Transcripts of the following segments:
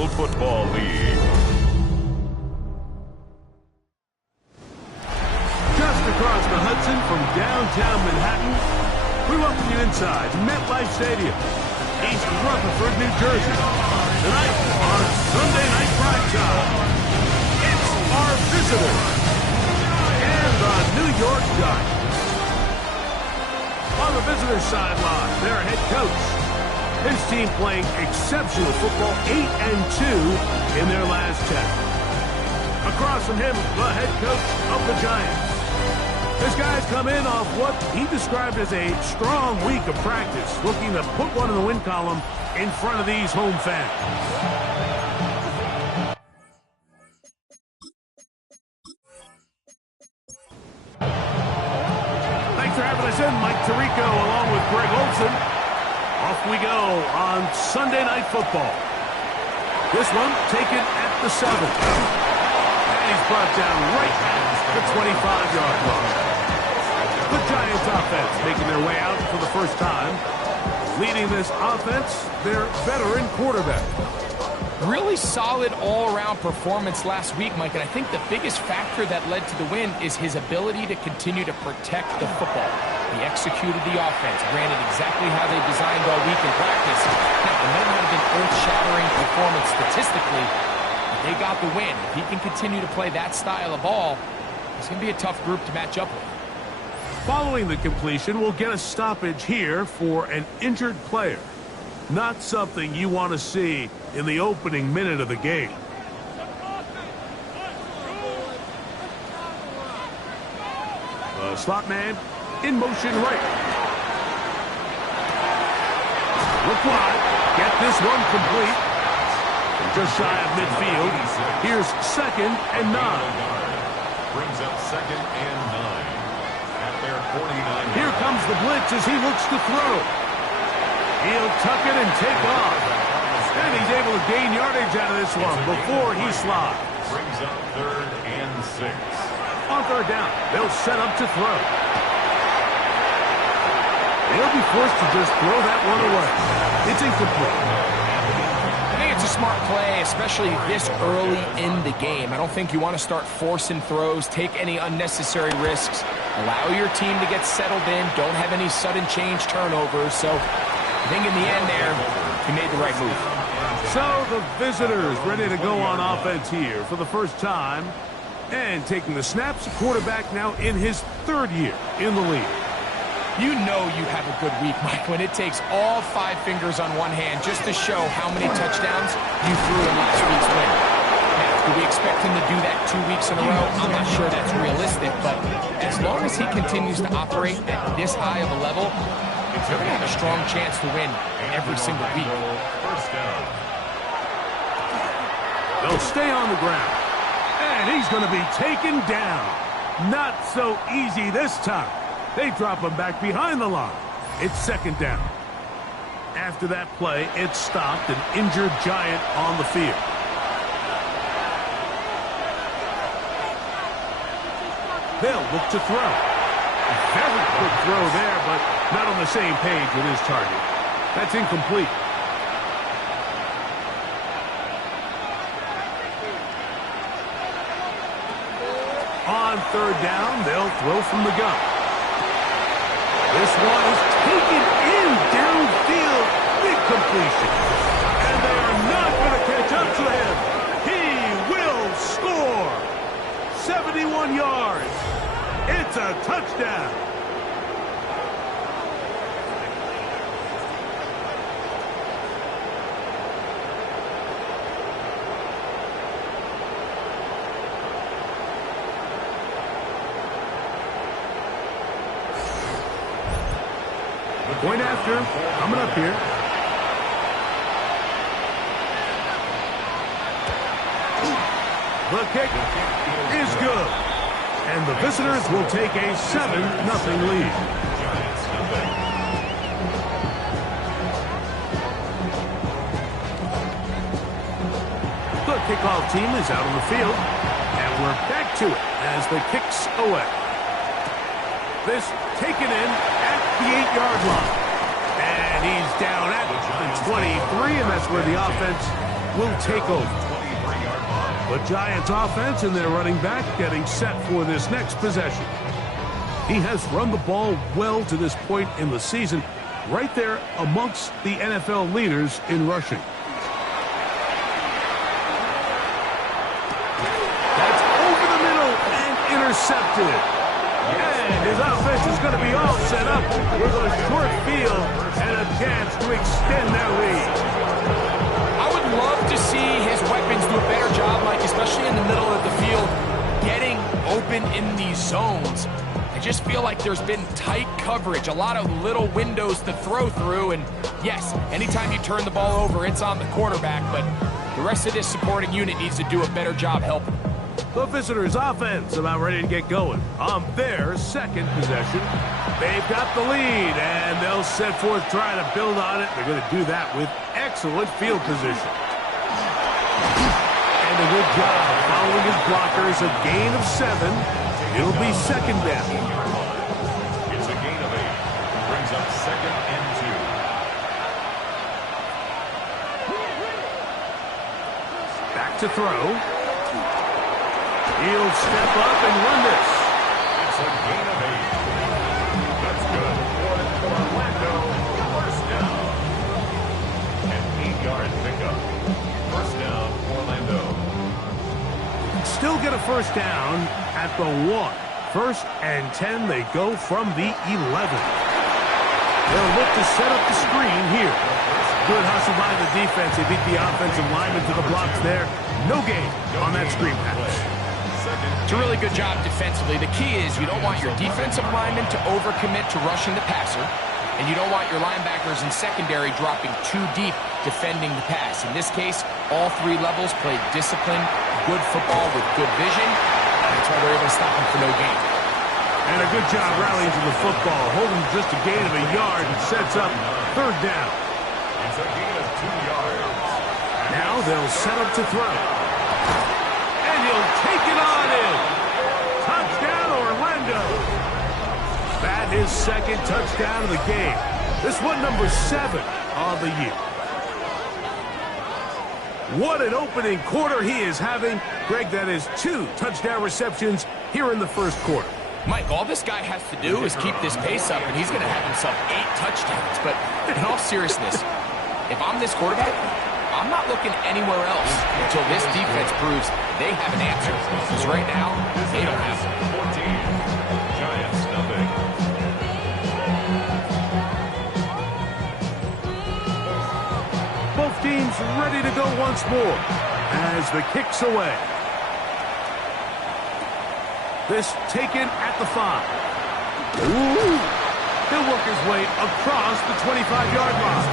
National Football League. Just across the Hudson from downtown Manhattan, we welcome you inside MetLife Stadium, East Rutherford, New Jersey. Tonight on Sunday Night Primetime, it's our visitors and the New York Giants. On the visitors' sideline, their head coach. His team playing exceptional football, 8-2 in their last 10. Across from him, the head coach of the Giants. This guy's come in off what he described as a strong week of practice, looking to put one in the win column in front of these home fans. Thanks for having us in, Mike Tirico, along with Greg Olson. Off we go on Sunday Night Football. This one taken at the 7. And he's brought down right at the 25-yard line. The Giants offense making their way out for the first time. Leading this offense, their veteran quarterback. Really solid all-around performance last week, Mike, and I think the biggest factor that led to the win is his ability to continue to protect the football. He executed the offense, ran it exactly how they designed all week in practice. Now, it might not have been earth-shattering performance statistically, but they got the win. If he can continue to play that style of ball, it's going to be a tough group to match up with. Following the completion, we'll get a stoppage here for an injured player. Not something you want to see in the opening minute of the game. The slot man in motion right. Look wide. Get this one complete. And just shy of midfield. Here's 2nd and 9. Brings up 2nd and 9. At their 49. Here comes the blitz as he looks to throw. He'll tuck it and take off. And he's able to gain yardage out of this one before he slides. Brings up 3rd and 6. On 3rd down, they'll set up to throw. They'll be forced to just throw that one away. It's incomplete. I think it's a smart play, especially this early in the game. I don't think you want to start forcing throws, take any unnecessary risks, allow your team to get settled in, don't have any sudden change turnovers. So I think in the end there, he made the right move. So the visitors ready to go on offense here for the first time. And taking the snaps, quarterback now in his 3rd year in the league. You know you have a good week, Mike, when it takes all 5 fingers on one hand just to show how many touchdowns you threw in last week's win. Now, do we expect him to do that 2 weeks in a row? I'm not sure that's realistic, but as long as he continues to operate at this high of a level, they're going to have a strong chance to win every single week. First down. They'll stay on the ground. And he's going to be taken down. Not so easy this time. They drop him back behind the line. It's 2nd down. After that play, it stopped an injured Giant on the field. They'll look to throw. Very quick throw there, but not on the same page with his target. That's incomplete. On 3rd down, they'll throw from the gun. This one is taken in downfield. Big completion. And they are not going to catch up to him. He will score. 71 yards. It's a touchdown. Point after, coming up here. The kick is good. And the visitors will take a 7-0 lead. The kickoff team is out on the field. And we're back to it as the kick's away. This taken in at the 8-yard line. And he's down at the 23, and that's where the offense will take over. 23-yard line. The Giants offense and their running back getting set for this next possession. He has run the ball well to this point in the season, right there amongst the NFL leaders in rushing. That's over the middle and intercepted. And his offense is going to be all set up with a short field and a chance to extend their lead. I would love to see his weapons do a better job, Mike, especially in the middle of the field, getting open in these zones. I just feel like there's been tight coverage, a lot of little windows to throw through, and yes, anytime you turn the ball over, it's on the quarterback, but the rest of this supporting unit needs to do a better job helping. The visitors' offense about ready to get going on their second possession. They've got the lead, and they'll set forth trying to build on it. They're going to do that with excellent field position. And a good job following his blockers, a gain of 7. It'll be second down. It's a gain of 8. Brings up second and 2. Back to throw. He'll step up and run this. It's a gain of 8. That's good. For Orlando, first down. An 8-yard pickup. First down, Orlando. Still get a first down at the 1. First and 10, they go from the 11. They'll look to set up the screen here. Good hustle by the defense. They beat the offensive lineman to the blocks there. No gain on that screen pass. It's a really good job defensively. The key is you don't want your defensive linemen to overcommit to rushing the passer, and you don't want your linebackers in secondary dropping too deep defending the pass. In this case, all 3 levels played disciplined, good football with good vision. That's why they're able to stop him for no gain. And a good job rallying to the football, holding just a gain of a yard and sets up third down. It's a gain of 2 yards. Now they'll set up to throw. And he'll take it on in. Touchdown, Orlando. That is second touchdown of the game. This one number 7 of the year. What an opening quarter he is having. Greg, that is 2 touchdown receptions here in the first quarter. Mike, all this guy has to do is keep this pace up, and he's going to have himself 8 touchdowns. But in all seriousness, if I'm this quarterback, I'm not looking anywhere else until this defense proves they have an answer. Because right now, they don't have one. 14. Giants, nothing. Both teams ready to go once more as the kick's away. This taken at the 5. Ooh! He'll work his way across the 25-yard line.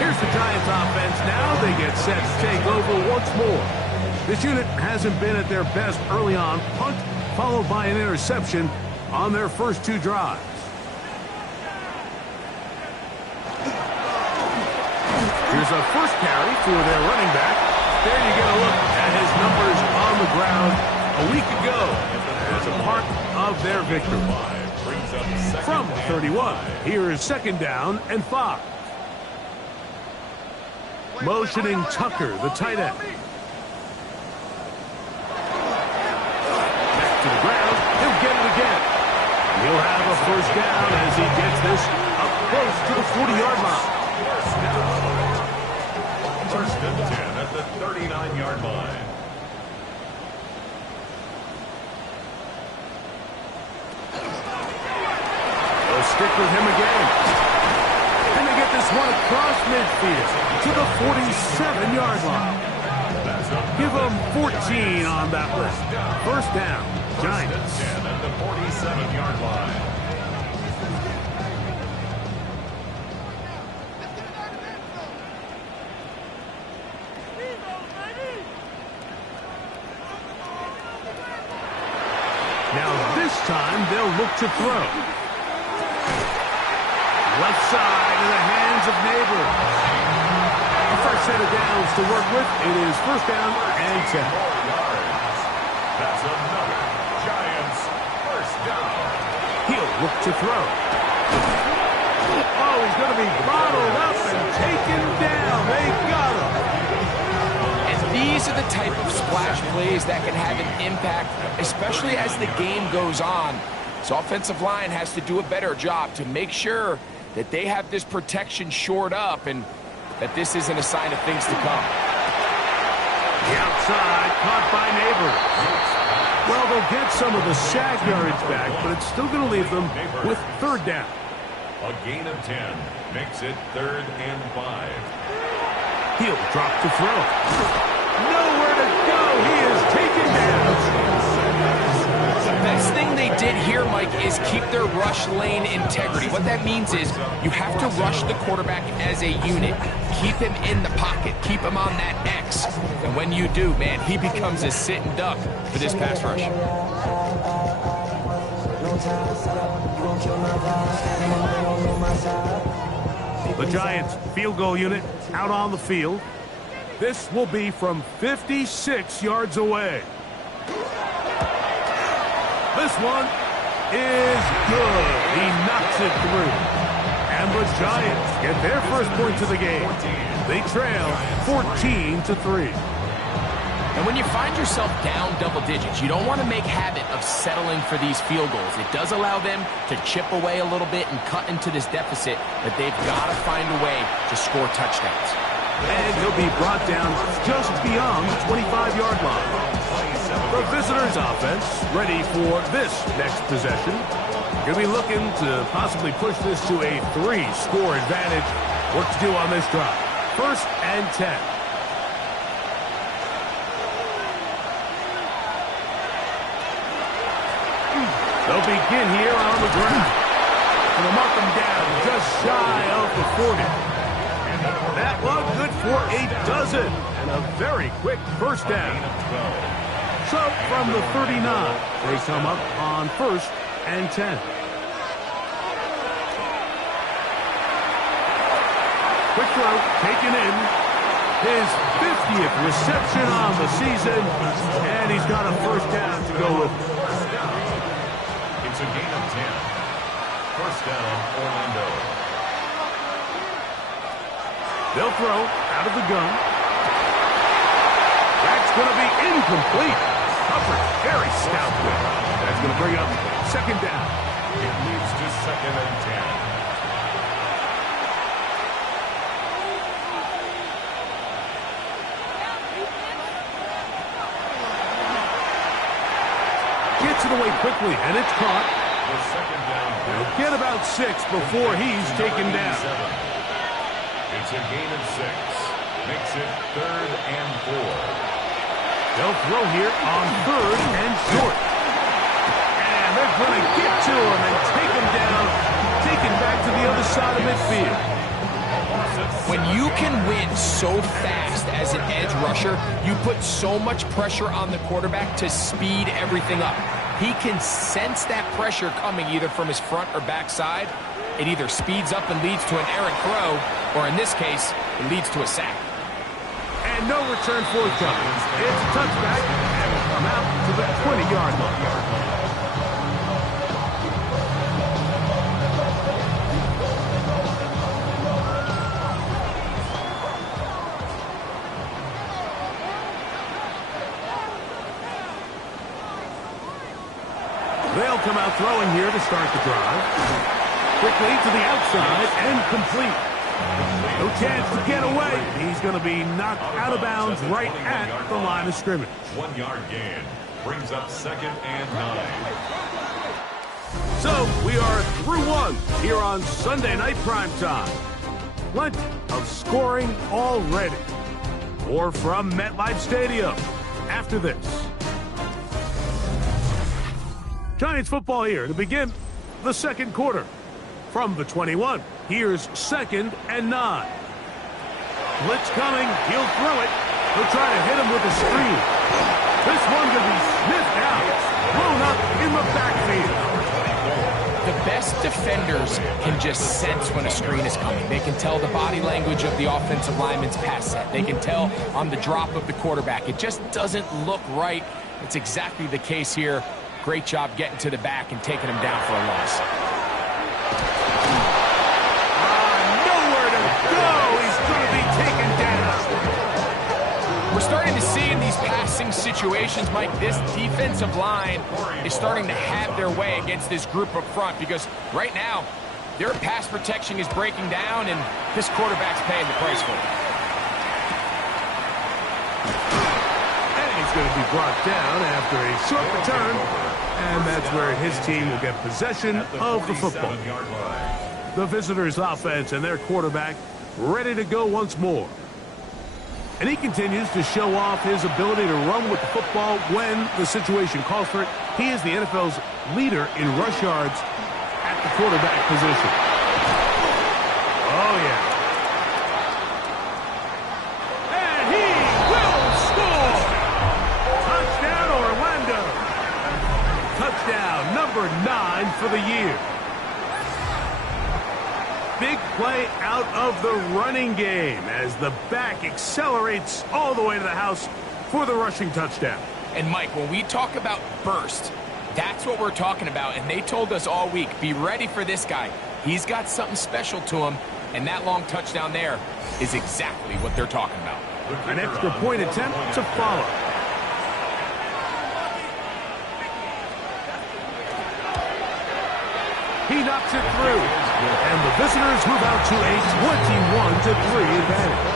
Here's the Giants offense. Now they get set to take over once more. This unit hasn't been at their best early on. Punt followed by an interception on their first 2 drives. Here's a first carry for their running back. There you get a look at his numbers on the ground a week ago as a part of their victory. From 31, here is second down and 5. Motioning Tucker, the tight end. Back to the ground. He'll get it again. He'll have a first down as he gets this up close to the 40-yard line. First and 10 at the 39-yard line. They'll stick with him again. And they get this one across midfield to the 47-yard line. Give them 14 on that one. First down, Giants. 10 at the 47-yard line. Now this time they'll look to throw. Left side in the hands of Neighbors. A fresh set of downs to work with. It is first down and 10. That's another Giants first down. He'll look to throw. Oh, he's going to be bottled up and taken down. They got him. these are the type of splash plays that can have an impact, especially as the game goes on. So offensive line has to do a better job to make sure that they have this protection shored up and that this isn't a sign of things to come. The outside, caught by Neighbors. Well, they'll get some of the sack yardage back, but it's still going to leave them with third down. A gain of 10 makes it 3rd and 5. He'll drop to throw. Nowhere to go. He is taken down. The best thing they did here, Mike, is keep their rush lane integrity. What that means is you have to rush the quarterback as a unit. Keep him in the pocket. Keep him on that X. And when you do, man, he becomes a sitting duck for this pass rush. The Giants field goal unit out on the field. This will be from 56 yards away. This one is good. He knocks it through. And the Giants get their first points of the game. They trail 14-3. And when you find yourself down double digits, you don't want to make habit of settling for these field goals. It does allow them to chip away a little bit and cut into this deficit, but they've got to find a way to score touchdowns. And he'll be brought down just beyond the 25-yard line. The visitors' offense ready for this next possession. Going to be looking to possibly push this to a 3-score advantage. What to do on this drive? 1st and 10. They'll begin here on the ground. And they'll mark them down just shy of the 40. That one good for a dozen. And a very quick first down. So from the 39, they come up on 1st and 10. Quick throw taken in. His 50th reception on the season. And he's got a first down to go with. It's a gain of 10. First down, Orlando. They'll throw out of the gun. That's going to be incomplete. Covered very stoutly. That's going to bring up 2nd down. It leads to 2nd and 10. Gets it away quickly, and it's caught. The 2nd down. They'll get about 6 before he's taken down. It's a gain of 6. Makes it 3rd and 4. They'll throw here on 3rd and short. And they're going to get to him and take him down, take him back to the other side of midfield. When you can win so fast as an edge rusher, you put so much pressure on the quarterback to speed everything up. He can sense that pressure coming either from his front or back side. It either speeds up and leads to an errant throw, or in this case, it leads to a sack. And no return forthcoming. It's a touchback, and will come out to the 20-yard line. They'll come out throwing here to start the drive. Quickly to the outside and complete. No chance to get away. He's going to be knocked out of bounds right at the line of scrimmage. 1-yard gain brings up 2nd and 9. So we are through one here on Sunday Night Primetime. Plenty of scoring already. More from MetLife Stadium after this. Giants football here to begin the 2nd quarter. From the 21, here's 2nd and 9. Blitz coming, he'll throw it. He'll try to hit him with a screen. This one going to be sniffed out, blown up in the backfield. The best defenders can just sense when a screen is coming. They can tell the body language of the offensive lineman's pass set. They can tell on the drop of the quarterback. It just doesn't look right. It's exactly the case here. Great job getting to the back and taking him down for a loss. We're starting to see in these passing situations, Mike, this defensive line is starting to have their way against this group up front because right now, their pass protection is breaking down, and this quarterback's paying the price for it. And he's going to be brought down after a short return, and that's where his team will get possession of the football. The visitors' offense and their quarterback ready to go once more. And he continues to show off his ability to run with the football when the situation calls for it. He is the NFL's leader in rush yards at the quarterback position. Oh, yeah. And he will score! Touchdown, Orlando! Touchdown number 9 for the year. Big play out of the running game as the back accelerates all the way to the house for the rushing touchdown. And, Mike, when we talk about burst, that's what we're talking about. And they told us all week, be ready for this guy. He's got something special to him, and that long touchdown there is exactly what they're talking about. An extra point attempt to follow. He knocks it through, and the visitors move out to a 21-3 advantage.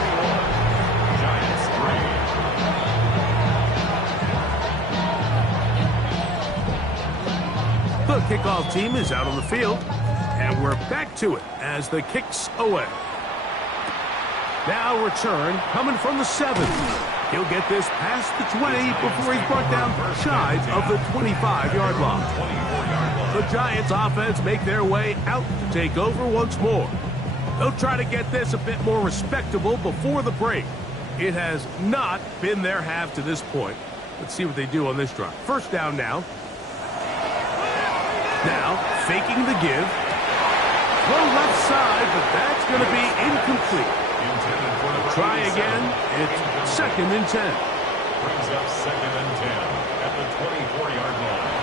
The kickoff team is out on the field, and we're back to it as the kick's away. Now return coming from the 7. He'll get this past the 20 before he's brought down shy of the 25-yard line. The Giants offense make their way out to take over once more. They'll try to get this a bit more respectable before the break. It has not been their half to this point. Let's see what they do on this drive. First down now. Now, faking the give. Throw left side, but that's going to be incomplete. Try again. It's 2nd and 10. Brings up 2nd and 10 at the 24-yard line.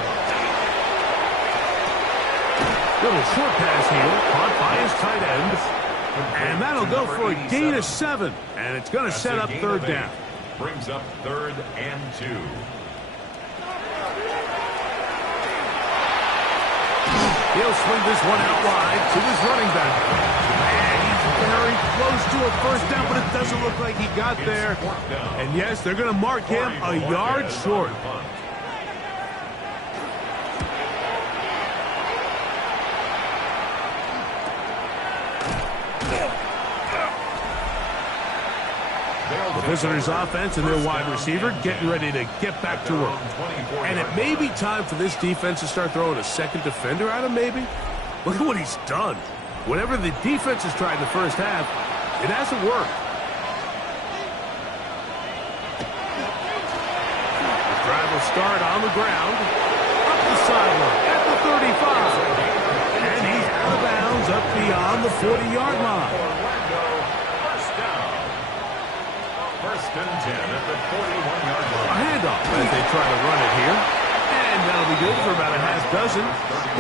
Little short pass here, caught by his tight end. And that'll go for a gain of 7. And it's going to set up 3rd down. Brings up 3rd and 2. He'll swing this one out wide to his running back. And he's very close to a first down, but it doesn't look like he got there. And yes, they're going to mark him a yard short. The visitors' offense and their wide receiver getting ready to get back to work. And it may be time for this defense to start throwing a second defender at him, maybe. Look at what he's done. Whatever the defense has tried in the first half, it hasn't worked. The drive will start on the ground, up the sideline, at the 35. And he's out of bounds up beyond the 40-yard line. First and 10 at the 41-yard line. A handoff as they try to run it here. And that'll be good for about a half dozen.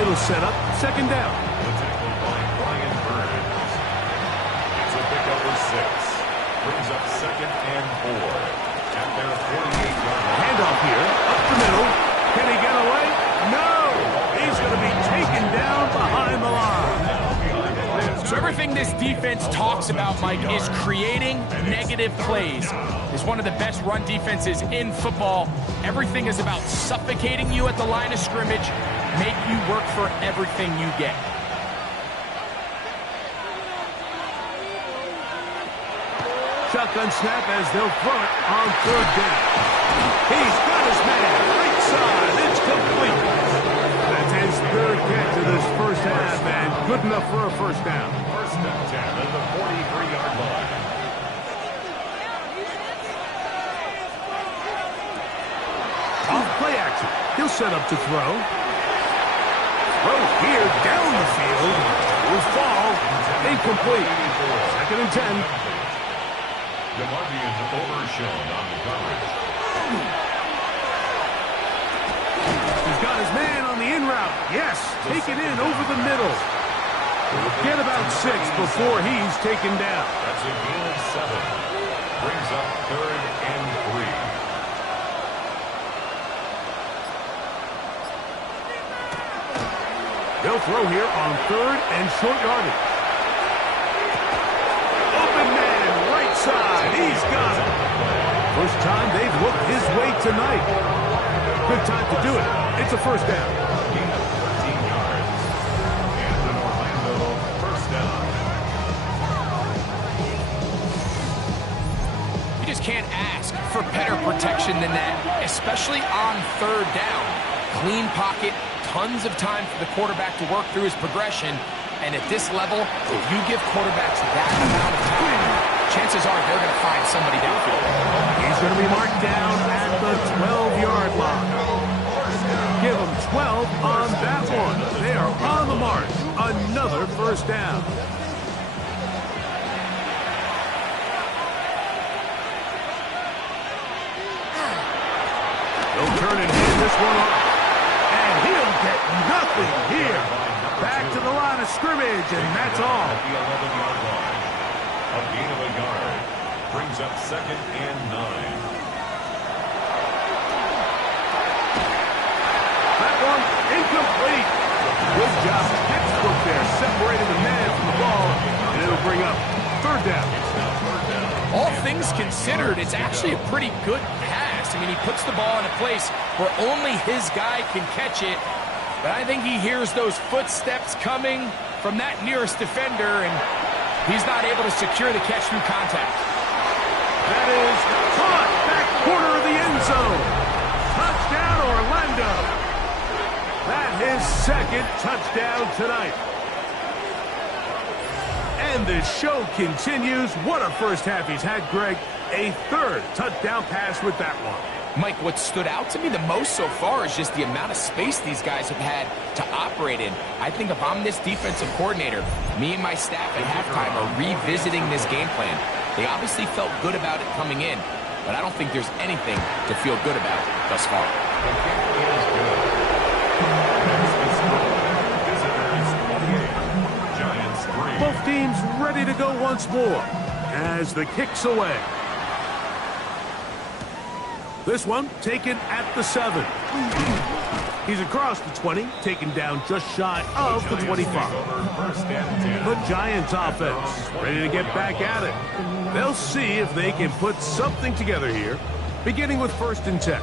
It'll set up 2nd down. The tackle by Brian Burns. It's a pickup of 6. Brings up 2nd and 4 at their 48-yard line. Handoff here, up the middle. Can he get away? No! He's going to be taken down behind the line. So everything this defense talks about, Mike, is creating negative plays. It's one of the best run defenses in football. Everything is about suffocating you at the line of scrimmage, make you work for everything you get. Shotgun snap as they'll throw it on 3rd down. He's got his man right side. It's complete. That's his 3rd catch of this first half, and good enough for a first down. First and 10 at the 43-yard line. Off play action. He'll set up to throw. Throw here down the field. Will fall. Incomplete. 2nd and 10. DeMarvion overshown on the coverage. He's got his man on the in route. Yes, take it in over the middle. He'll get about 6 before he's taken down. That's a gain of 7. Brings up 3rd and 3. They'll throw here on 3rd and short yardage. Open man, right side. He's got it. First time they've looked his way tonight. Good time to do it. It's a first down. Gain of 13 yards. And an Orlando first down. You just can't ask for better protection than that, especially on 3rd down. Clean pocket, tons of time for the quarterback to work through his progression. And at this level, if you give quarterbacks that amount of time, chances are they're going to find somebody downfield. He's going to be marked down at the 12-yard line. Give him 12 on that one. They are on the mark. Another first down. He'll turn and hand this one off. And he'll get nothing here. Back to the line of scrimmage, and that's all. At the 11-yard line. A gain of a yard. Brings up 2nd and 9. That one incomplete. Good job. Textbook there, separating the man from the ball, and it'll bring up 3rd down. All things considered, it's actually a pretty good pass. I mean, he puts the ball in a place where only his guy can catch it. But I think he hears those footsteps coming from that nearest defender, and he's not able to secure the catch through contact. That is caught back corner of the end zone. Touchdown, Orlando. That his 2nd touchdown tonight. And the show continues. What a first half he's had, Greg. A 3rd touchdown pass with that one. Mike, what stood out to me the most so far is just the amount of space these guys have had to operate in. I think if I'm this defensive coordinator, me and my staff at halftime are revisiting this game plan. They obviously felt good about it coming in, but I don't think there's anything to feel good about thus far. The kick is good. Next is Visitors 28. Giants 3. Both teams ready to go once more as the kick's away. This one taken at the 7. He's across the 20, taken down just shy of the 25. The Giants offense ready to get back at it. They'll see if they can put something together here, beginning with 1st and 10.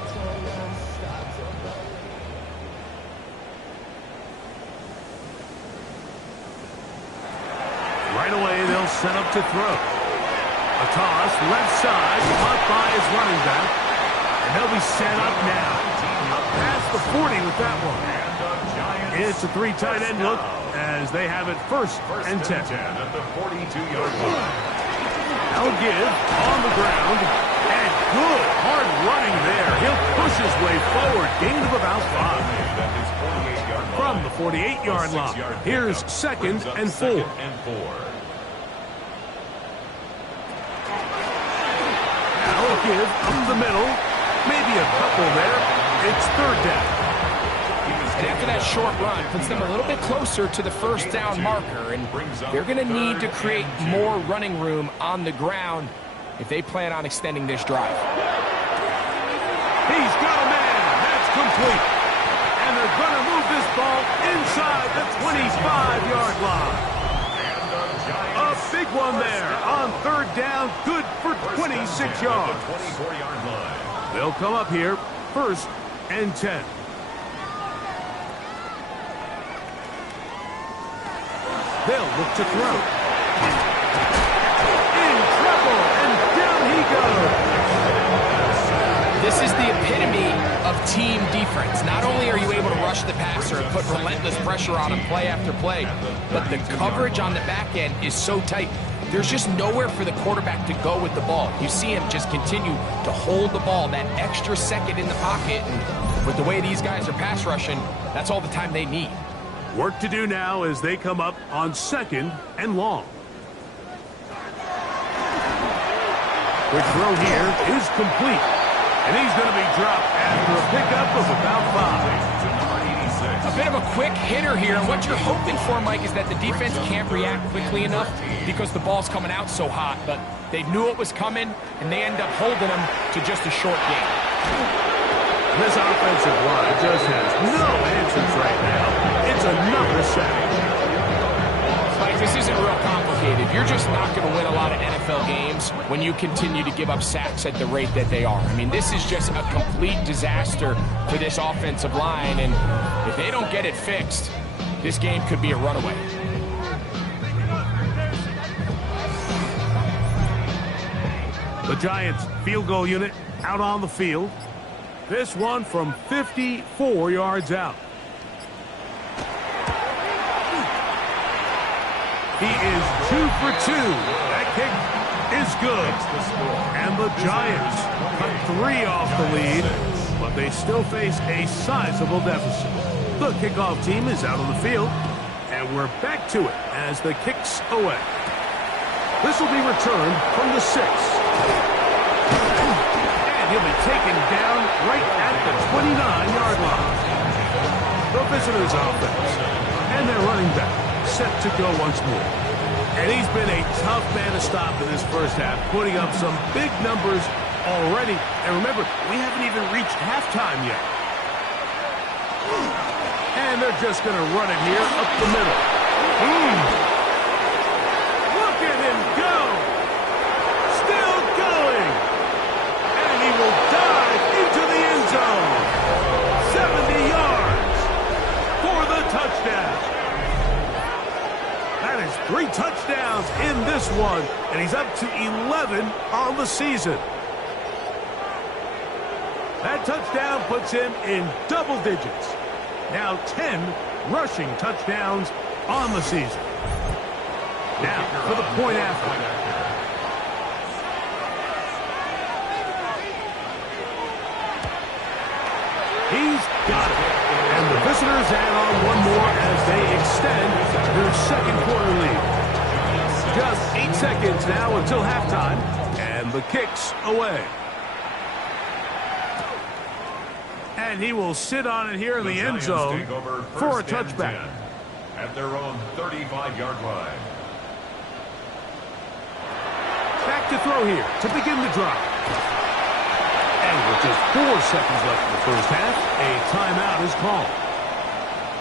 Right away, they'll set up to throw. A toss, left side, caught by his running back. And they'll be set up now. Up past the 40 with that one. It's a 3 tight end look as they have it 1st and 10. At the 42-yard line. They'll give on the ground. And good hard running there. He'll push his way forward. Gain of about 5. From the 48-yard line. Here's 2nd and 4. Now a give up the middle. Maybe a couple there. It's 3rd down. And after that short run, puts them a little bit closer to the first down marker, and they're going to need to create more running room on the ground if they plan on extending this drive. He's got a man. That's complete. And they're going to move this ball inside the 25-yard line. A big one there on 3rd down. Good for 26 yards. They'll come up here 1st and 10. They'll look to throw. In trouble, and down he goes. This is the epitome of team defense. Not only are you able to rush the passer and put relentless pressure on him play after play, but the coverage on the back end is so tight. There's just nowhere for the quarterback to go with the ball. You see him just continue to hold the ball that extra second in the pocket. And with the way these guys are pass rushing, that's all the time they need. Work to do now as they come up on 2nd and long. The throw here is complete. And he's going to be dropped after a pickup of about 5. A bit of a quick hitter here. And what you're hoping for, Mike, is that the defense can't react quickly enough because the ball's coming out so hot. But they knew it was coming, and they end up holding them to just a short game. This offensive line just has no answers right now. It's another sack. Mike, this isn't real complicated. You're just not going to win a lot of NFL games when you continue to give up sacks at the rate that they are. I mean, this is just a complete disaster for this offensive line, and if they don't get it fixed, this game could be a runaway. The Giants field goal unit out on the field. This one from 54 yards out. He is 2 for 2. That kick is good. And the Giants cut 3 off the lead, but they still face a sizable deficit. The kickoff team is out on the field, and we're back to it as the kick's away. This will be returned from the 6. And he'll be taken down right at the 29-yard line. The visitors' offense. And their running back set to go once more. And he's been a tough man to stop in this first half, putting up some big numbers already. And remember, we haven't even reached halftime yet. And they're just going to run it here up the middle. Look at him go! Still going! And he will dive into the end zone. 70 yards for the touchdown. That is 3 touchdowns in this one, and he's up to 11 on the season. That touchdown puts him in double digits. Now 10 rushing touchdowns on the season. Now for the point after. He's got it. And the visitors add on one more as they extend their second quarter lead. Just 8 seconds now until halftime, and the kick's away. And he will sit on it here in the end zone for a touchback. At their own 35-yard line. Back to throw here to begin the drive. And with just 4 seconds left in the first half, a timeout is called.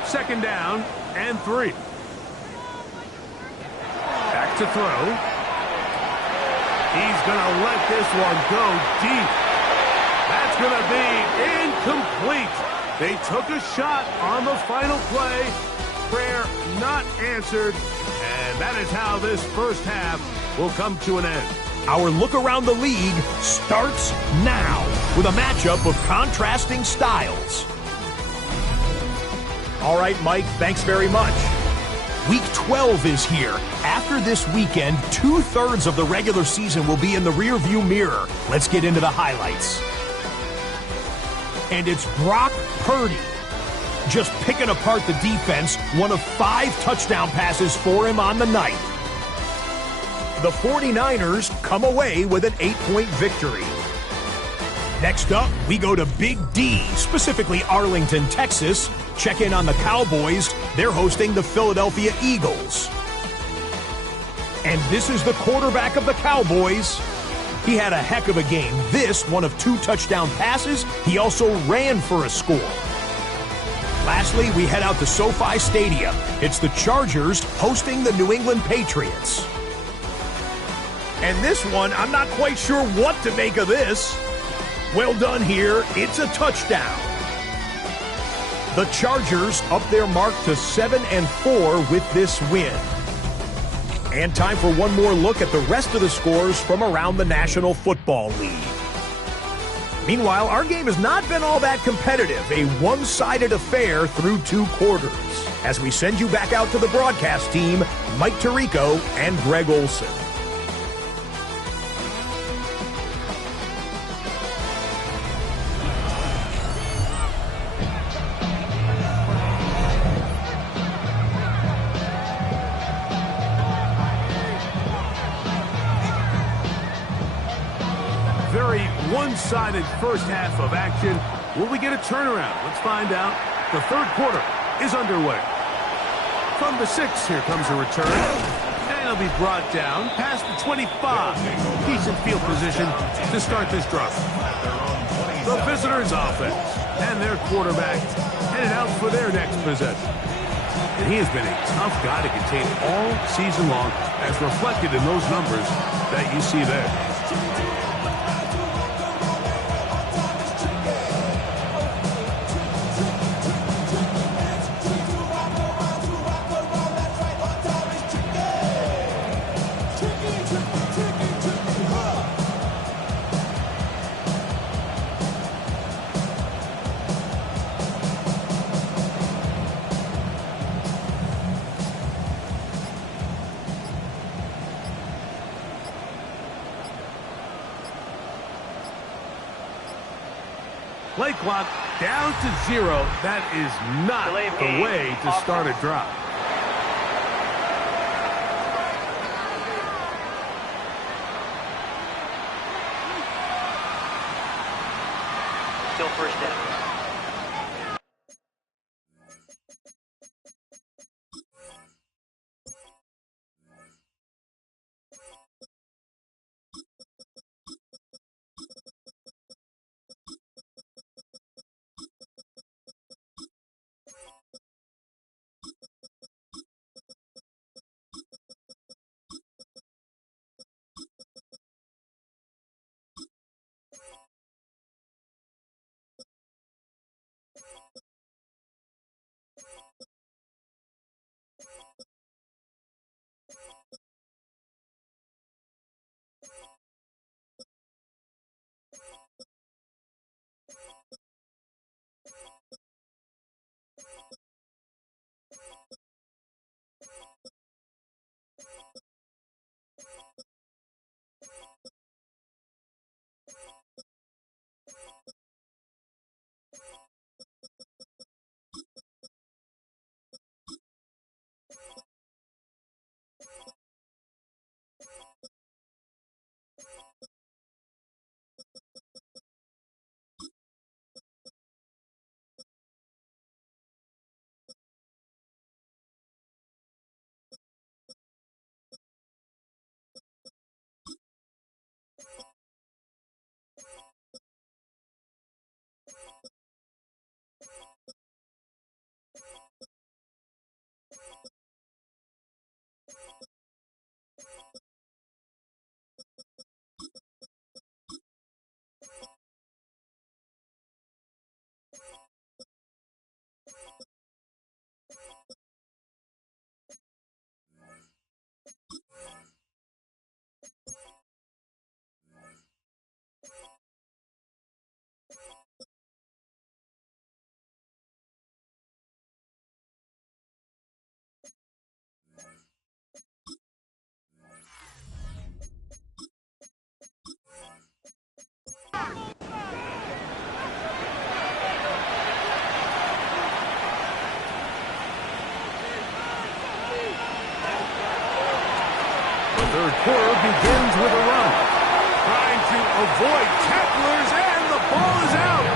Second down and 3. Back to throw. He's going to let this one go deep. That's going to be incomplete. They took a shot on the final play. Prayer not answered. And that is how this first half will come to an end. Our look around the league starts now with a matchup of contrasting styles. All right, Mike, thanks very much. Week 12 is here. After this weekend, 2/3 of the regular season will be in the rearview mirror. Let's get into the highlights. And it's Brock Purdy. Just picking apart the defense, one of 5 touchdown passes for him on the night. The 49ers come away with an 8-point victory. Next up, we go to Big D, specifically Arlington, Texas. Check in on the Cowboys. They're hosting the Philadelphia Eagles. And this is the quarterback of the Cowboys. He had a heck of a game. This, one of 2 touchdown passes. He also ran for a score. Lastly, we head out to SoFi Stadium. It's the Chargers hosting the New England Patriots. And this one, I'm not quite sure what to make of this. Well done here. It's a touchdown. The Chargers up their mark to 7-4 with this win. And time for one more look at the rest of the scores from around the National Football League. Meanwhile, our game has not been all that competitive, a one-sided affair through 2 quarters. As we send you back out to the broadcast team, Mike Tirico and Greg Olson. Very one-sided first half of action. Will we get a turnaround? Let's find out. The third quarter is underway. From the 6, here comes a return. And it'll be brought down past the 25. Decent field position to start this drive. The visitors' offense. and their quarterback headed out for their next possession. And he has been a tough guy to contain all season long, as reflected in those numbers that you see there. Play clock down to 0. That is not the way to start a drive. Still first down. Third quarter begins with a run. Trying to avoid tacklers, and the ball is out.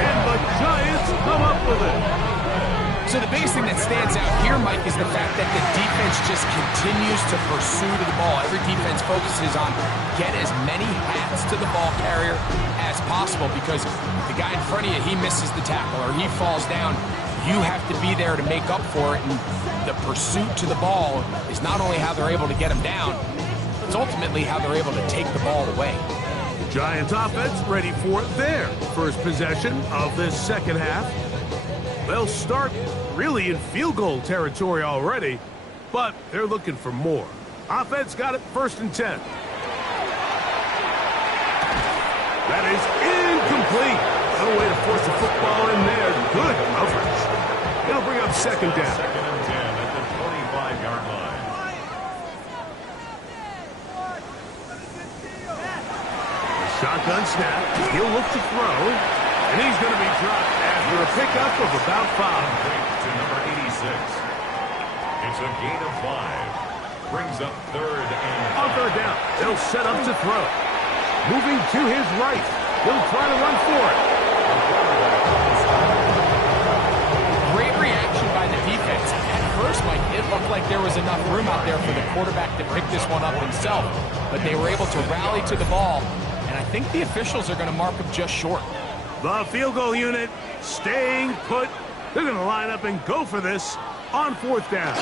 And the Giants come up with it. So the biggest thing that stands out here, Mike, is the fact that the defense just continues to pursue to the ball. Every defense focuses on get as many hats to the ball carrier as possible, because if the guy in front of you, he misses the tackle or he falls down, you have to be there to make up for it. And the pursuit to the ball is not only how they're able to get them down, it's ultimately how they're able to take the ball away. Giants offense ready for their first possession of this second half. They'll start really in field goal territory already, but they're looking for more. Offense got it 1st and 10. That is incomplete. No way to force the football in there. Good coverage. It'll bring up second down. 2nd and 10 at the 25-yard line. Shotgun snap. He'll look to throw, and he's going to be dropped after a pickup of about 5. To number 86. It's a gain of 5. Brings up 3rd and On 3rd down, they'll set up to throw. Moving to his right. He'll try to run for it. Great reaction by the defense. At first, Mike, it looked like there was enough room out there for the quarterback to pick this one up himself, but they were able to rally to the ball, and I think the officials are going to mark him just short. The field goal unit staying put. They're going to line up and go for this on 4th down.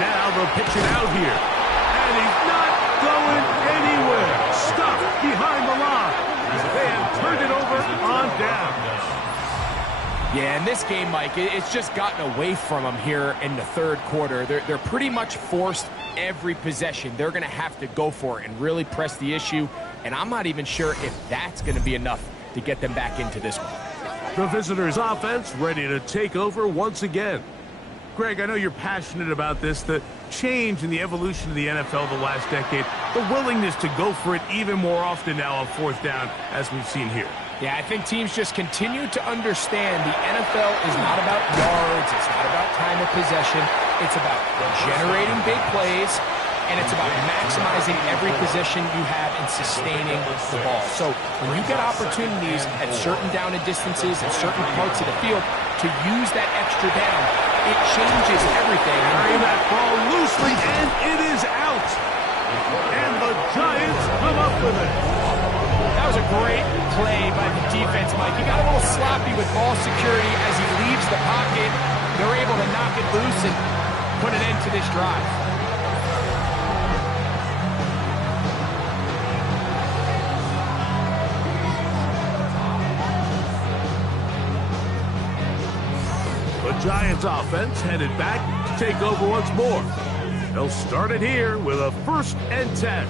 Now they'll pitch it out here. And he's not going anywhere. Stuck behind the line. They have turned it over on down. Yeah, in this game, Mike, it's just gotten away from them here in the 3rd quarter. They're pretty much forced every possession. They're going to have to go for it and really press the issue. And I'm not even sure if that's going to be enough to get them back into this one. The visitors' offense ready to take over once again. Greg, I know you're passionate about this, the change in the evolution of the NFL the last decade, the willingness to go for it even more often now on 4th down, as we've seen here. Yeah, I think teams just continue to understand the NFL is not about yards, it's not about time of possession, it's about generating big plays, and it's about maximizing every possession you have and sustaining the ball. So when you get opportunities at certain down and distances and certain parts of the field to use that extra down, it changes everything. Carrying that ball loosely, and it is out. And the Giants come up with it. That was a great play by the defense, Mike. He got a little sloppy with ball security as he leaves the pocket. They're able to knock it loose and put an end to this drive. The Giants offense headed back to take over once more. They'll start it here with a 1st and 10.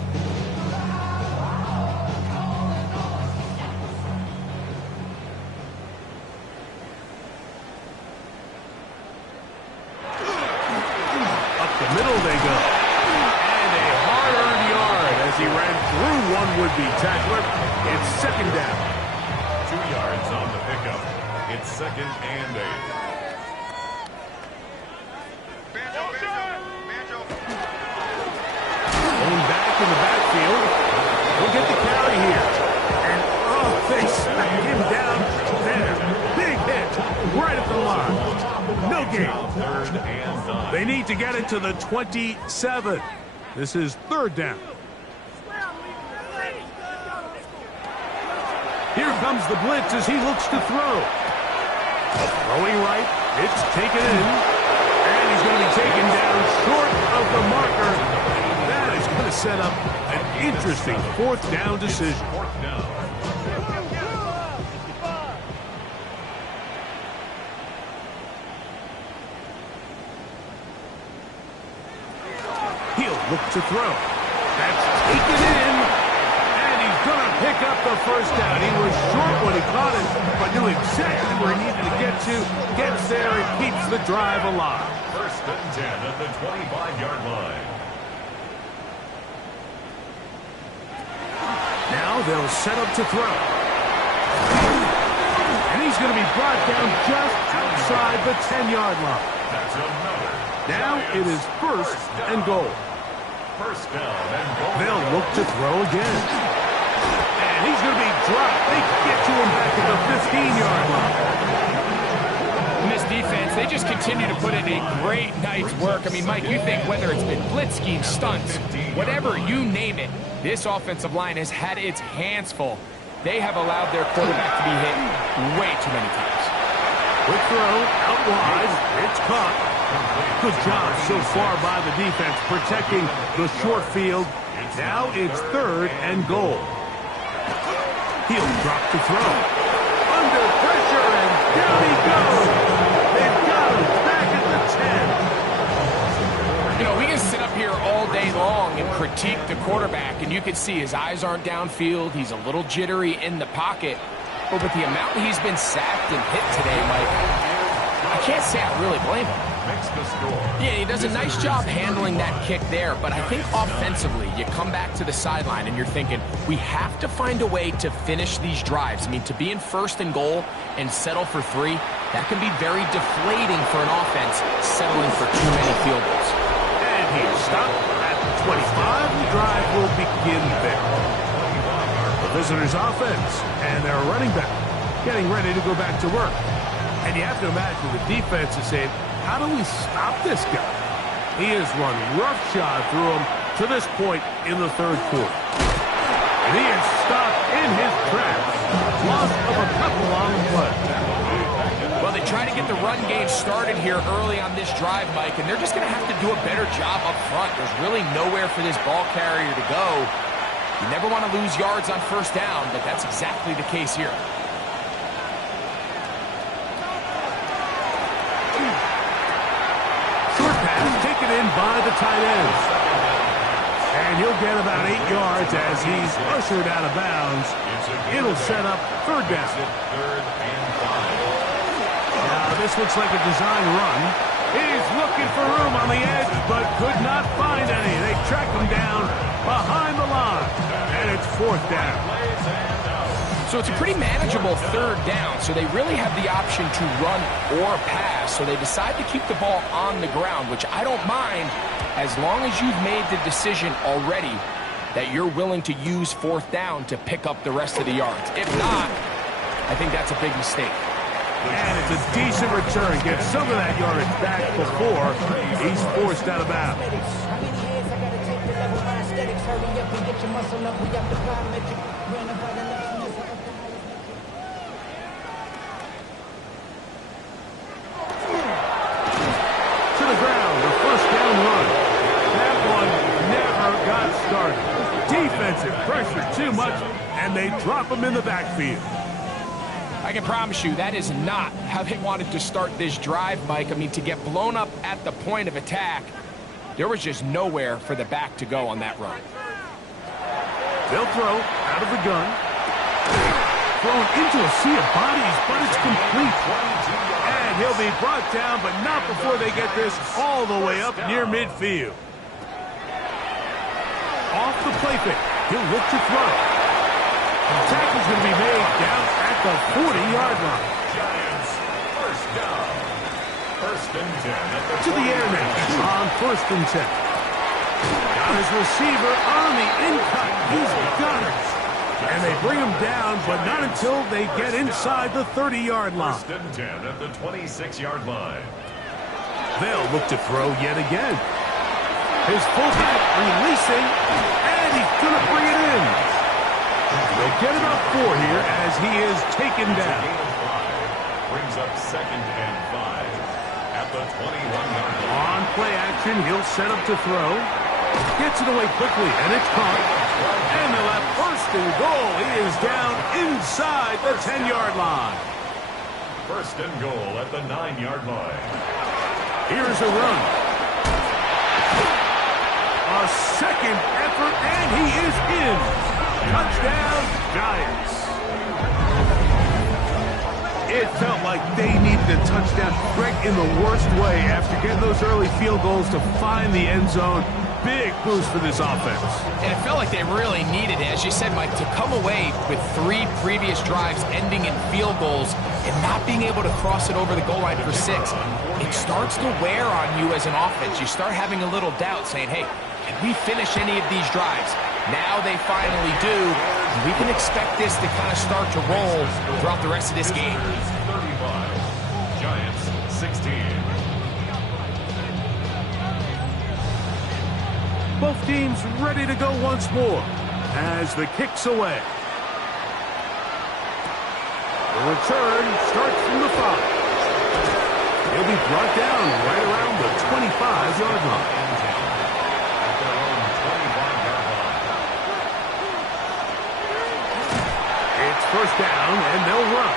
Up the middle they go. And a hard-earned yard as he ran through one would-be tackler. It's 2nd down. 2 yards on the pickup. It's 2nd and 8. Back in the backfield. We'll get the carry here. And, they smack him down there. Big hit right at the line. No gain. 3rd and 9. They need to get it to the 27. This is 3rd down. Here comes the blitz as he looks to throw. Throwing right. It's taken in. And he's going to be taken down short of the marker. To set up an interesting 4th down decision. 4th down. He'll look to throw. That's taken in. And he's going to pick up the 1st down. He was short when he caught it, but knew exactly where he needed to get to. Gets there and keeps the drive alive. 1st and 10 at the 25-yard line. Now they'll set up to throw. And he's going to be brought down just outside the 10-yard line. That's another. Now it is 1st and goal. 1st down and goal. They'll look to throw again. And he's going to be dropped. They get to him back at the 15-yard line. In this defense, they just continue to put in a great night's work. I mean, Mike, you think whether it's been blitz schemes, stunts, whatever you name it, this offensive line has had its hands full. They have allowed their quarterback to be hit way too many times. Quick throw, out wide, it's caught. Good job so far by the defense protecting the short field. Now it's 3rd and goal. He'll drop to throw. Under pressure, and down he goes. They've got him back at the 10. You know, we can sit up here all day long and critique the quarterback, and you can see his eyes aren't downfield. He's a little jittery in the pocket. But with the amount he's been sacked and hit today, Mike, I can't say I really blame him. Makes the score. Yeah, he does a nice job handling that kick there, but I think offensively, you come back to the sideline and you're thinking, we have to find a way to finish these drives. I mean, to be in 1st and goal and settle for 3, that can be very deflating for an offense settling for too many field goals. And he's stopped at the 25. The drive will begin there. The visitors' offense and their running back getting ready to go back to work. And you have to imagine the defense is saying, how do we stop this guy? He has run roughshod through him to this point in the 3rd quarter. And he is stopped in his tracks. loss of a couple on the play. Well, they try to get the run game started here early on this drive, Mike, and they're just going to have to do a better job up front. There's really nowhere for this ball carrier to go. You never want to lose yards on first down, but that's exactly the case here. Short pass taken in by the tight end. And he'll get about 8 yards as he's ushered out of bounds. It'll set up third down. Now this looks like a design run. He's looking for room on the edge, but could not find any. They track him down behind the line, and it's fourth down. So it's a pretty manageable third down, so they really have the option to run or pass, so they decide to keep the ball on the ground, which I don't mind as long as you've made the decision already that you're willing to use fourth down to pick up the rest of the yards. If not, I think that's a big mistake. And it's a decent return. Get some of that yardage back before he's forced out of bounds. To the ground, the first down run. That one never got started. Defensive pressure too much, and they drop him in the backfield. I can promise you that is not how they wanted to start this drive, Mike. I mean, to get blown up at the point of attack, there was just nowhere for the back to go on that run. They'll throw out of the gun. Thrown into a sea of bodies, but it's complete. And he'll be brought down, but not before they get this all the way up near midfield. Off the play fake. He'll look to throw. The tackle's going to be made down at the 40-yard line. Giants, first down. First and 10 at the To the air now on first and 10. Got his receiver on the in-cut. He's got it. And they bring him down, but not until they get inside the 30-yard line. First and 10 at the 26-yard line. They'll look to throw yet again. His fullback releasing, and he's going to bring it in. They'll get about 4 here as he is taken down. Gain of 5 brings up second and 5 at the 21-yard line. On play action, he'll set up to throw. Gets it away quickly, and it's caught. And they'll have first and goal. He is down inside the 10-yard line. First and goal at the 9-yard line. Here's a run. A second effort, and he is in. Touchdown, Giants. It felt like they needed a touchdown, Greg, in the worst way after getting those early field goals to find the end zone. Big boost for this offense. And it felt like they really needed it. As you said, Mike, to come away with 3 previous drives ending in field goals and not being able to cross it over the goal line for 6, it starts to wear on you as an offense. You start having a little doubt saying, hey, can we finish any of these drives? Now they finally do. We can expect this to kind of start to roll throughout the rest of this game. 35. Giants 16. Both teams ready to go once more as the kick's away. The return starts from the 5. He'll be brought down right around the 25-yard line. It's first down, and they'll run.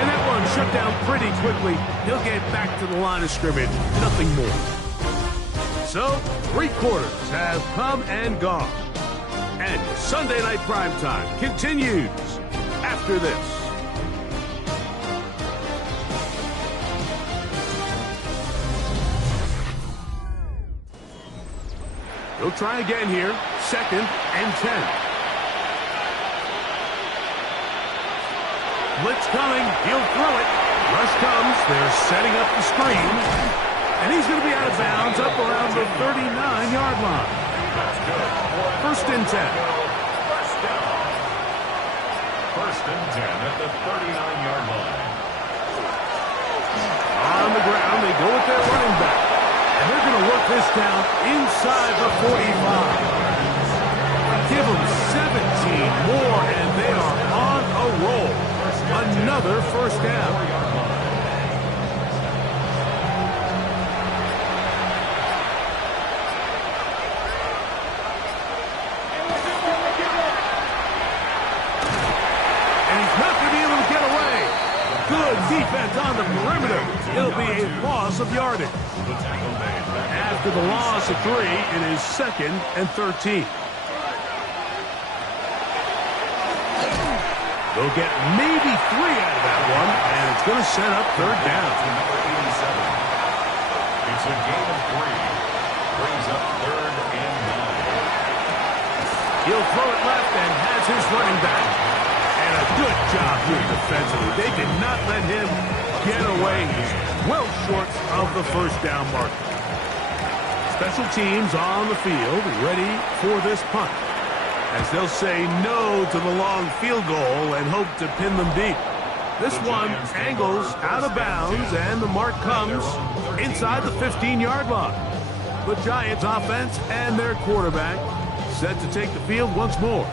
And that one shut down pretty quickly. He'll get back to the line of scrimmage. Nothing more. So, 3 quarters have come and gone. And Sunday Night Primetime continues after this. He'll try again here. Second and 10. Blitz coming. He'll throw it. Rush comes. They're setting up the screen. And he's going to be out of bounds up around the 39-yard line. First and 10. First down. First and 10 at the 39-yard line. On the ground, they go with their running back. And they're going to work this down inside the 45. Give them 17 more, and they are on a roll. another first down. Defense on the perimeter. It'll be a loss of yardage. After the loss of 3, it is 2nd and 13. They'll get maybe 3 out of that one, and it's going to set up 3rd down. It's a gain of 3. Brings up 3rd and 9. He'll throw it left and has his running back. And a good job here defensively. They did not let him get away. He's well short of the first down mark. Special teams on the field ready for this punt, as they'll say no to the long field goal and hope to pin them deep. This one angles out of bounds, and the mark comes inside the 15-yard line. The Giants offense and their quarterback set to take the field once more.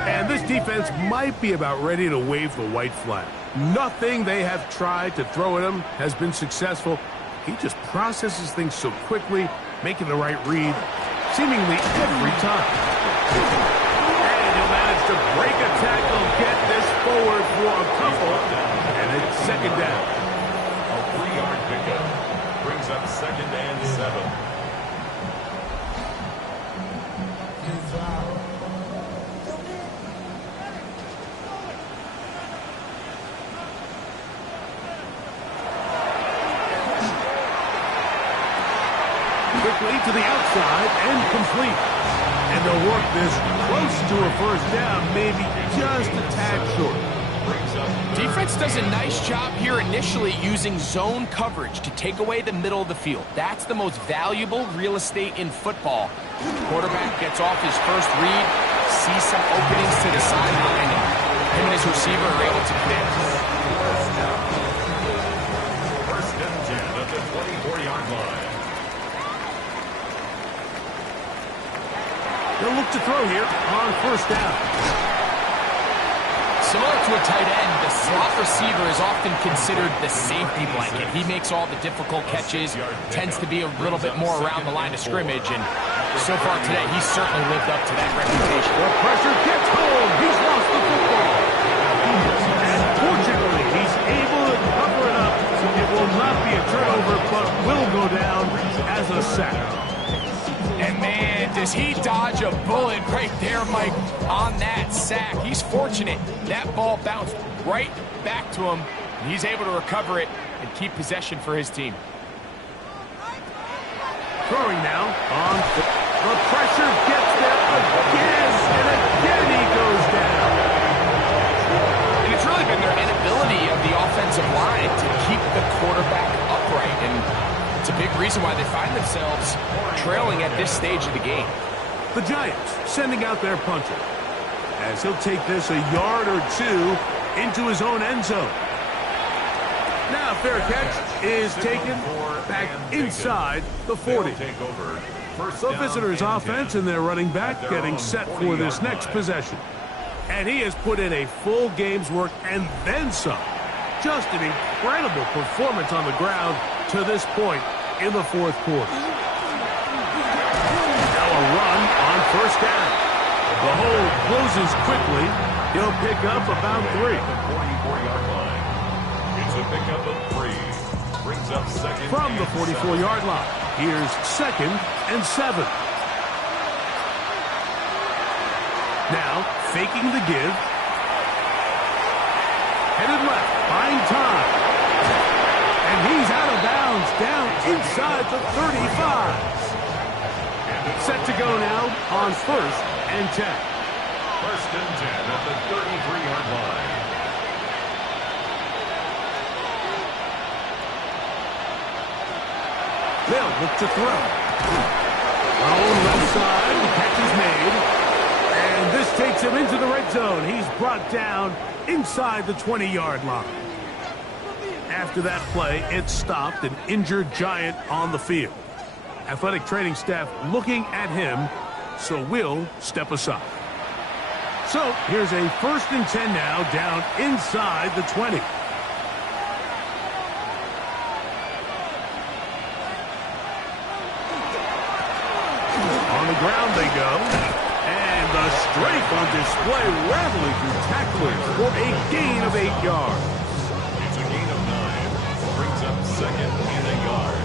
And this defense might be about ready to wave the white flag. Nothing they have tried to throw at him has been successful. He just processes things so quickly, making the right read seemingly every time. And he'll manage to break a tackle, get this forward for a couple, and it's 2nd down. A 3-yard pickup brings up 2nd and 7. Quickly to the outside and complete. And they'll work this close to a first down, maybe just a tad short. Defense does a nice job here initially using zone coverage to take away the middle of the field. That's the most valuable real estate in football. Quarterback gets off his first read, sees some openings to the sideline, and him and his receiver are able to connect. First and 10 at the 24-yard line. They'll look to throw here on first down. Similar to a tight end, the slot receiver is often considered the safety blanket. He makes all the difficult catches, tends to be a little bit more around the line of scrimmage, and so far today, he's certainly lived up to that reputation. The pressure gets home. He's lost the football. And fortunately, he's able to cover it up. It will not be a turnover, but will go down as a sack. And man, does he dodge a bullet right there, Mike, on that sack. He's fortunate. That ball bounced right back to him, and he's able to recover it and keep possession for his team. Throwing now on the pressure gets there again, and again he goes down. And it's really been their inability of the offensive line to keep the quarterback upright, and it's a big reason why they find themselves trailing at this stage of the game. The Giants sending out their punter, as he'll take this a yard or 2 into his own end zone. Now fair catch is taken back inside the 40. The visitors' offense and their running back getting set for this next possession. And he has put in a full game's work and then some. Just an incredible performance on the ground to this point in the 4th quarter. Now a run on first down. The hole closes quickly. He'll pick up about 3. 44-yard line. It's a pickup of 3. Brings up 2nd. From the 44-yard line, here's 2nd and 7. Now faking the give. Headed left, buying time. And he's out of bounds, down inside the 35. Set to go now on 1st and 10. 1st and 10 at the 33-yard line. They'll look to throw. On left side, the catch is made. And this takes him into the red zone. He's brought down inside the 20-yard line. After that play, it stopped an injured Giant on the field. Athletic training staff looking at him, so we'll step aside. So here's a 1st and 10 now, down inside the 20. On the ground they go. And the strength on display, rattling through tacklers for a gain of 8 yards. It's a gain of 9. Brings up 2nd and a yard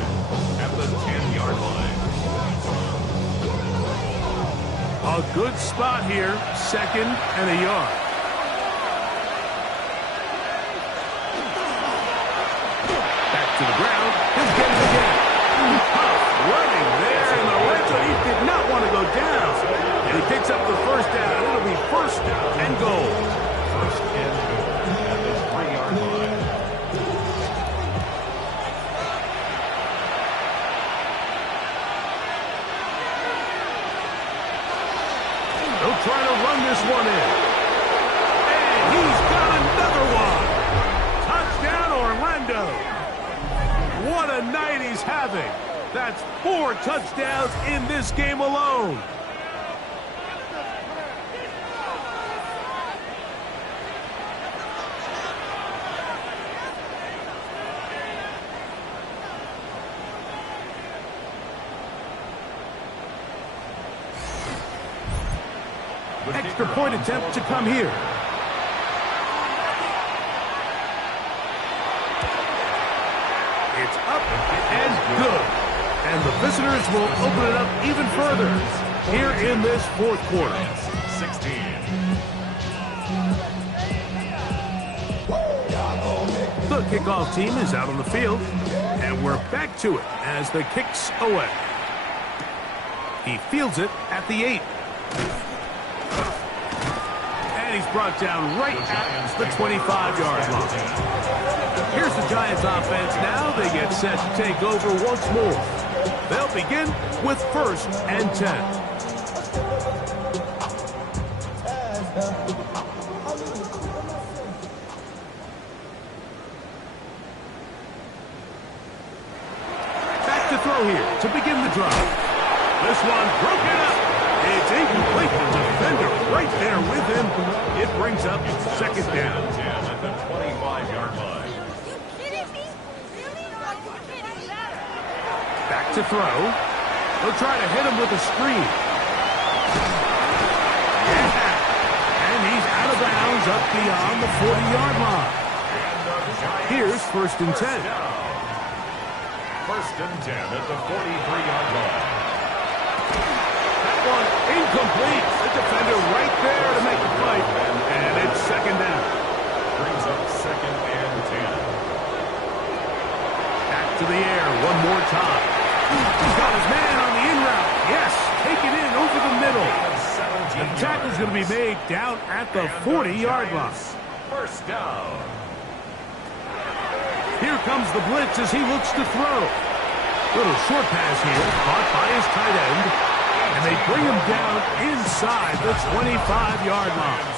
at the 10-yard line. A good spot here, 2nd and a yard. Back to the ground. He'll get it again. Running there in the red zone. He did not want to go down. And he picks up the 1st down. It'll be 1st and goal. 1st and goal at the 3-yard line. They'll try to run this one in. And he's got another one. Touchdown, Orlando. What a night he's having. That's 4 touchdowns in this game alone. Extra point attempt to come here. It's up and good. And the visitors will open it up even further here in this 4th quarter. 16. The kickoff team is out on the field, and we're back to it as the kick's away. He fields it at the 8. And he's brought down right at the 25-yard line. Here's the Giants offense now. They get set to take over once more. They'll begin with 1st and 10. Back to throw here to begin the drive. This one broken up. It's incomplete. The defender right there with him. It brings up 2nd down. 10 at the 25-yard line. Back to throw. They'll try to hit him with a screen. Yeah. And he's out of bounds up beyond the 40-yard line. Here's 1st and 10. 1st and 10 at the 43-yard line. That one incomplete. The defender right there to make the play. And it's 2nd down. Brings up 2nd and 10. Back to the air one more time. He's got his man on the in route. Yes, taken in over the middle. The tackle's going to be made down at the 40-yard line. 1st down. Here comes the blitz as he looks to throw. Little short pass here, caught by his tight end. And they bring him down inside the 25-yard line.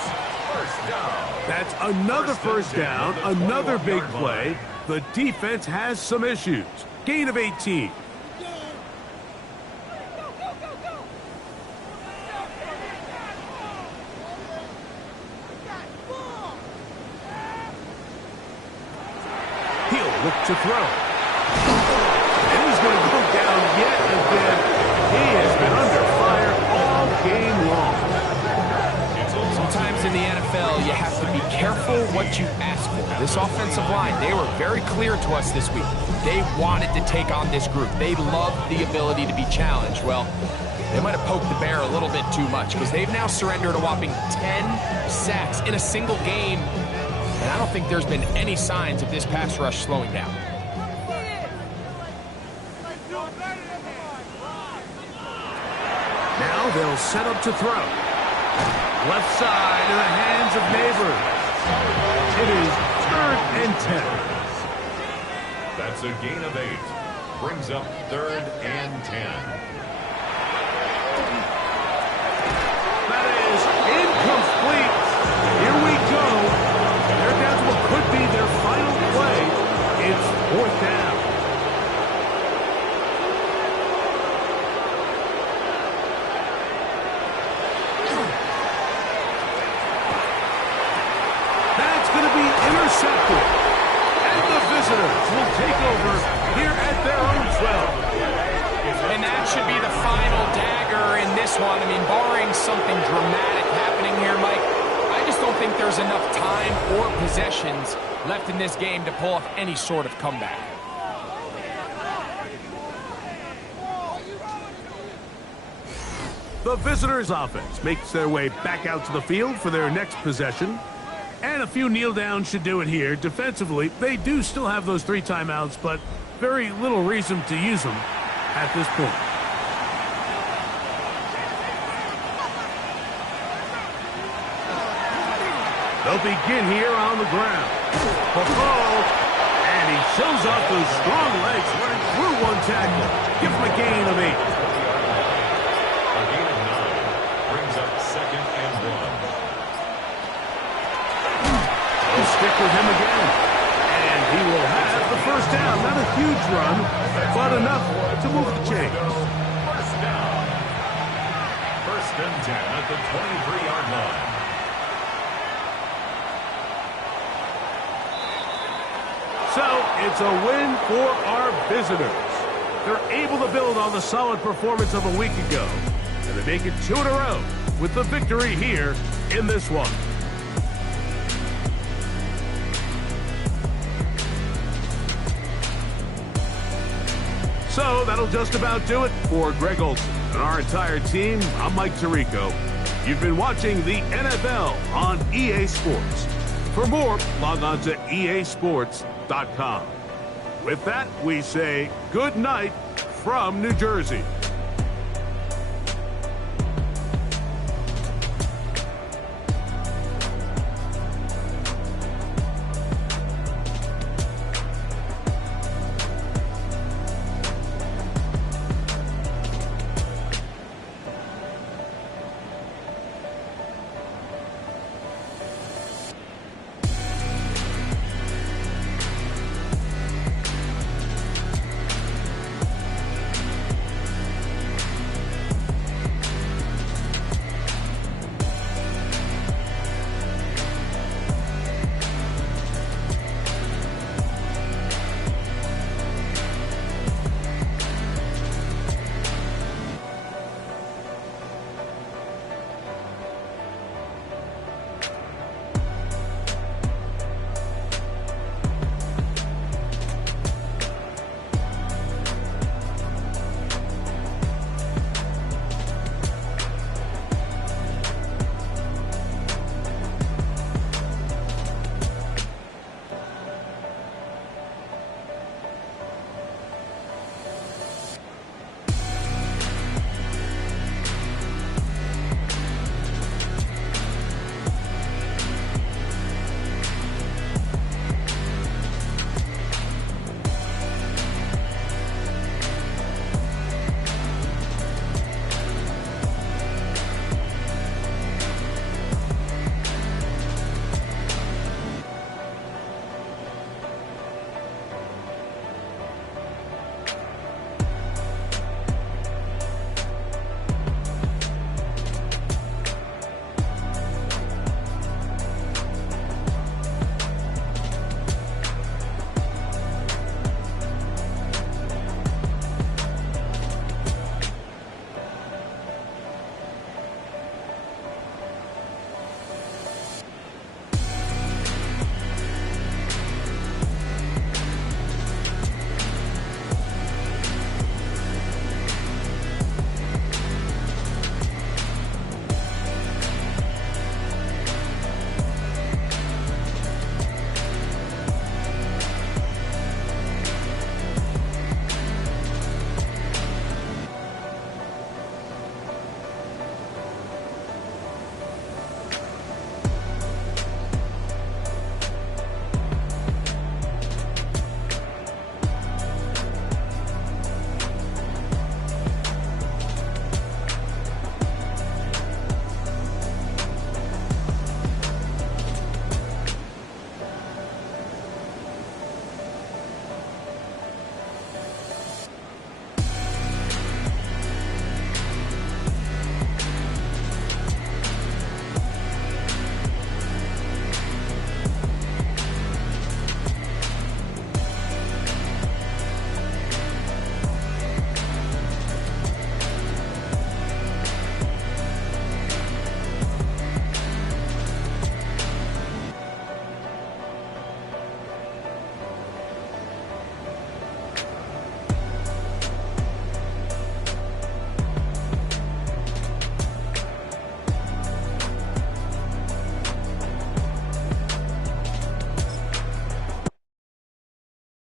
1st down. That's another 1st down, another big play. The defense has some issues. Gain of 18. He'll look to throw. And he's going to go down yet again. He has been under fire all game long. Sometimes in the NFL, you have to be careful what you ask for. This offensive line, they were very clear to us this week. They wanted to take on this group. They loved the ability to be challenged. Well, they might have poked the bear a little bit too much because they've now surrendered a whopping 10 sacks in a single game. And I don't think there's been any signs of this pass rush slowing down. Now they'll set up to throw. Left side in the hands of Neighbors. It is 3rd and 10. That's a gain of 8. Brings up 3rd and 10. That is incomplete. Here we go. They're down to what could be their final play. It's 4th down. intercepted. And the visitors will take over here at their own 12. And that should be the final dagger in this one. I mean, barring something dramatic happening here, Mike, I just don't think there's enough time or possessions left in this game to pull off any sort of comeback. The visitors' offense makes their way back out to the field for their next possession. And a few kneel downs should do it here. Defensively, they do still have those 3 timeouts, but very little reason to use them at this point. They'll begin here on the ground. And he shows off those strong legs running through one tackle. Give him a gain of 8. A gain of 9 brings up 2nd and 1. They'll stick with him again. And he will have the first down. Not a huge run, but enough to move the chains. First down. 1st and 10 at the 23-yard line. So it's a win for our visitors. They're able to build on the solid performance of a week ago. And they make it 2 in a row with the victory here in this one. So that'll just about do it for Greg Olsen and our entire team. I'm Mike Tirico. You've been watching the NFL on EA Sports. For more, log on to easports.com. With that, we say good night from New Jersey.